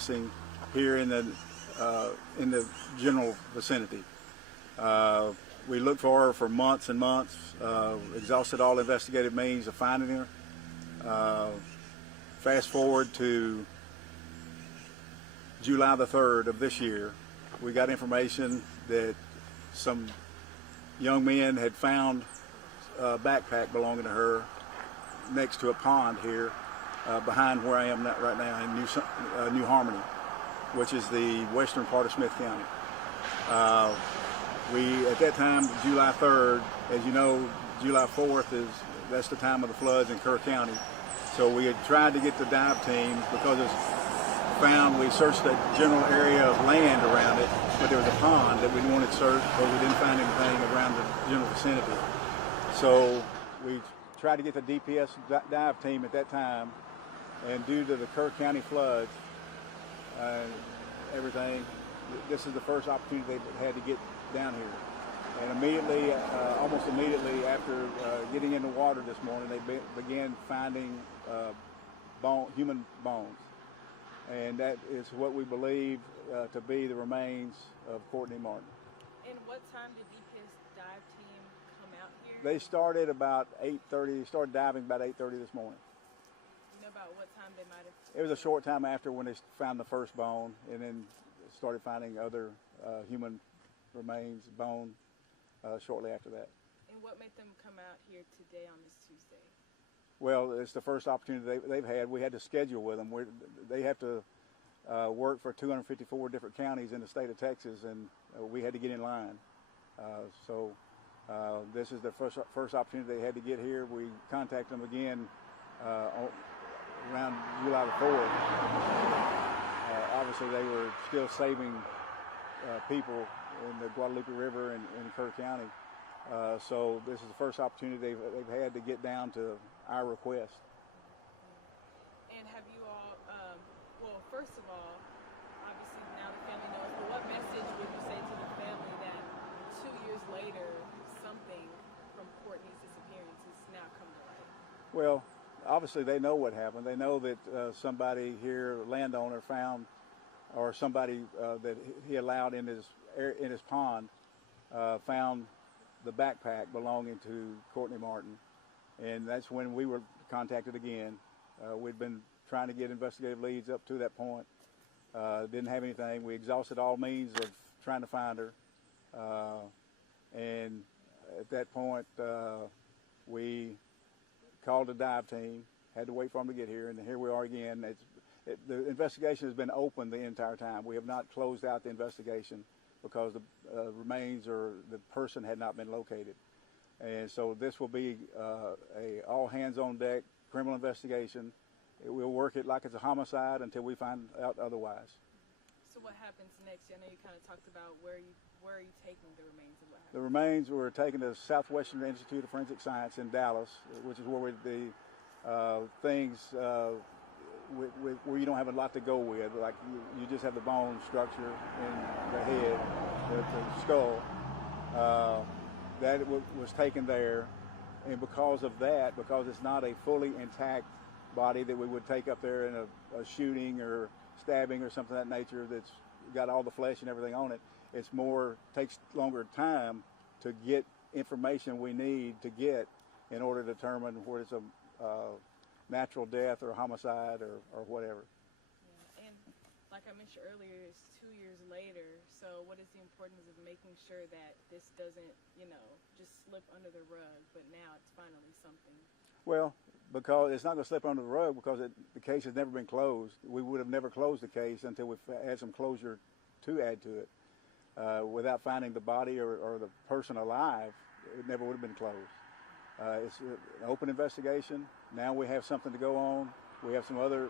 missing here in the general vicinity. We looked for her for months and months, exhausted all investigative means of finding her. Fast forward to July the 3rd of this year, we got information that some young men had found a backpack belonging to her next to a pond here behind where I am right now in New Harmony, which is the western part of Smith County. We, at that time, July 3rd, as you know, July 4th that's the time of the floods in Kerr County. So we had tried to get the dive team because we searched the general area of land around it, but there was a pond that we wanted searched, but we didn't find anything around the general vicinity. So we tried to get the DPS dive team at that time, and due to the Kerr County floods, everything, this is the first opportunity they had to get down here. And immediately, almost immediately after getting in the water this morning, they began finding human bones. And that is what we believe to be the remains of Courtney Martin. And what time did DPS dive team come out here? They started about 8:30. They started diving about 8:30 this morning. You know about what time they might have? It was a short time after when they found the first bone, and then started finding other human remains, bone, shortly after that. And what made them come out here today on this Tuesday? Well, it's the first opportunity they've had. We had to schedule with them. They have to work for 254 different counties in the state of Texas, and we had to get in line. So this is the first opportunity they had to get here. We contacted them again around July the 4th. Obviously, they were still saving people in the Guadalupe River and in Kerr County. So this is the first opportunity they've had to get down to our request. And have you all, well, first of all, obviously now the family knows, but what message would you say to the family that 2 years later, something from Courtney's disappearance has now come to light? Well, obviously they know what happened. They know that somebody here, a landowner, found, or somebody that he allowed in his pond, found the backpack belonging to Courtney Martin, and that's when we were contacted again. We'd been trying to get investigative leads up to that point. Didn't have anything. We exhausted all means of trying to find her, and at that point we called the dive team. Had to wait for them to get here, and here we are again. The investigation has been open the entire time. We have not closed out the investigation because the remains or the person had not been located. And so this will be a all hands on deck criminal investigation. We'll work it like it's a homicide until we find out otherwise. So what happens next? I know you kind of talked about where are you taking the remains and what happens? The remains were taken to Southwestern Institute of Forensic Science in Dallas, which is where the things where you don't have a lot to go with, like you just have the bone structure in the head, the skull. That was taken there, and because of that, because it's not a fully intact body that we would take up there in a shooting or stabbing or something of that nature that's got all the flesh and everything on it, takes longer time to get information we need to get in order to determine whether it's a natural death or homicide or whatever. Yeah, and like I mentioned earlier, it's 2 years later, so what is the importance of making sure that this doesn't, just slip under the rug, but now it's finally something? Well, because it's not going to slip under the rug because the case has never been closed. We would have never closed the case until we had some closure to add to it. Without finding the body or the person alive, it never would have been closed. It's an open investigation. Now we have something to go on. We have some other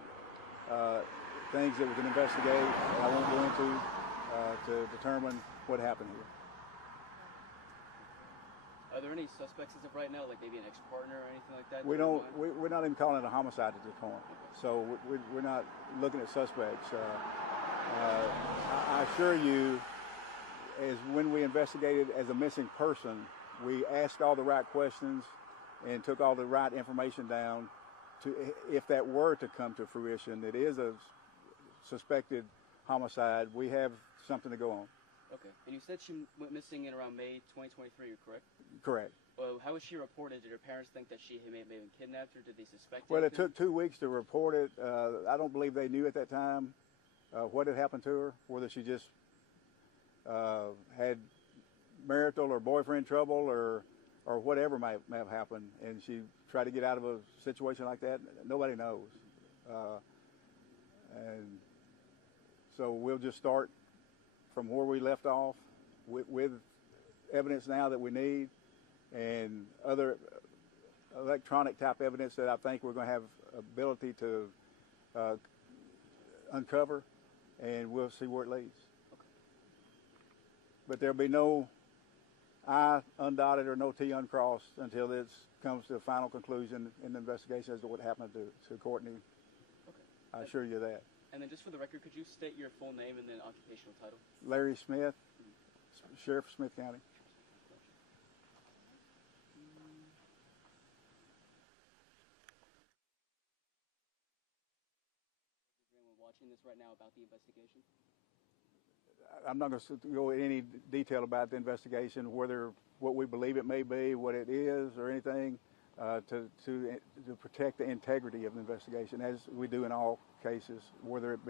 things that we can investigate I won't go into to determine what happened here. Are there any suspects as of right now, like maybe an ex-partner or anything like that? We're not even calling it a homicide at this point. So we're not looking at suspects. I assure you, as when we investigated as a missing person, we asked all the right questions and took all the right information down to, if that were to come to fruition, it is a suspected homicide, we have something to go on. Okay. And you said she went missing in around May 2023, correct? Correct. Well, how was she reported? Did her parents think that she may have been kidnapped, or did they suspect Well, it anything? took 2 weeks to report it. I don't believe they knew at that time what had happened to her, whether she just had marital or boyfriend trouble or whatever may have happened, and she tried to get out of a situation like that. Nobody knows. And so we'll just start from where we left off with evidence now that we need and other electronic type evidence that I think we're going to have ability to uncover, and we'll see where it leads. Okay. But there'll be no I undotted or no T uncrossed until this comes to a final conclusion in the investigation as to what happened to Courtney. Okay. I assure you that. And then just for the record, could you state your full name and then occupational title? Larry Smith, Sheriff of Smith County. Is anyone watching this right now about the investigation? I'm not going to go into any detail about the investigation, whether what we believe it may be, what it is, or anything, to protect the integrity of the investigation, as we do in all cases, whether it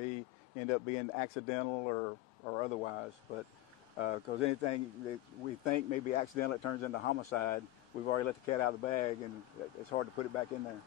end up being accidental or otherwise. But because anything that we think may be accidental, it turns into homicide. We've already let the cat out of the bag, and it's hard to put it back in there.